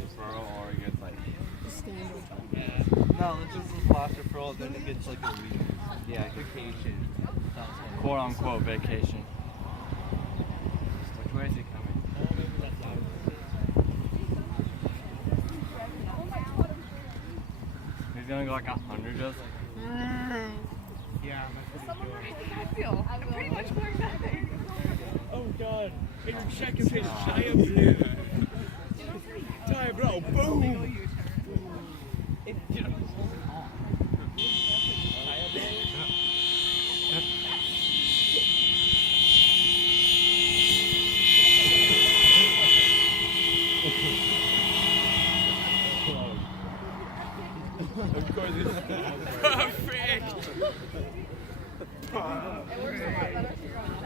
last referral or it gets like. Scandal. No, it's just this last referral, then it gets like a week. Yeah, vacation. Quote unquote vacation. Which way is he coming? He's gonna go like 100 just. Yeah, Someone write the backfield. I'm pretty much going back there. oh god. Hey, check his giant blue. Giant bro, boom! Of course it's perfect! It works a lot better if you're on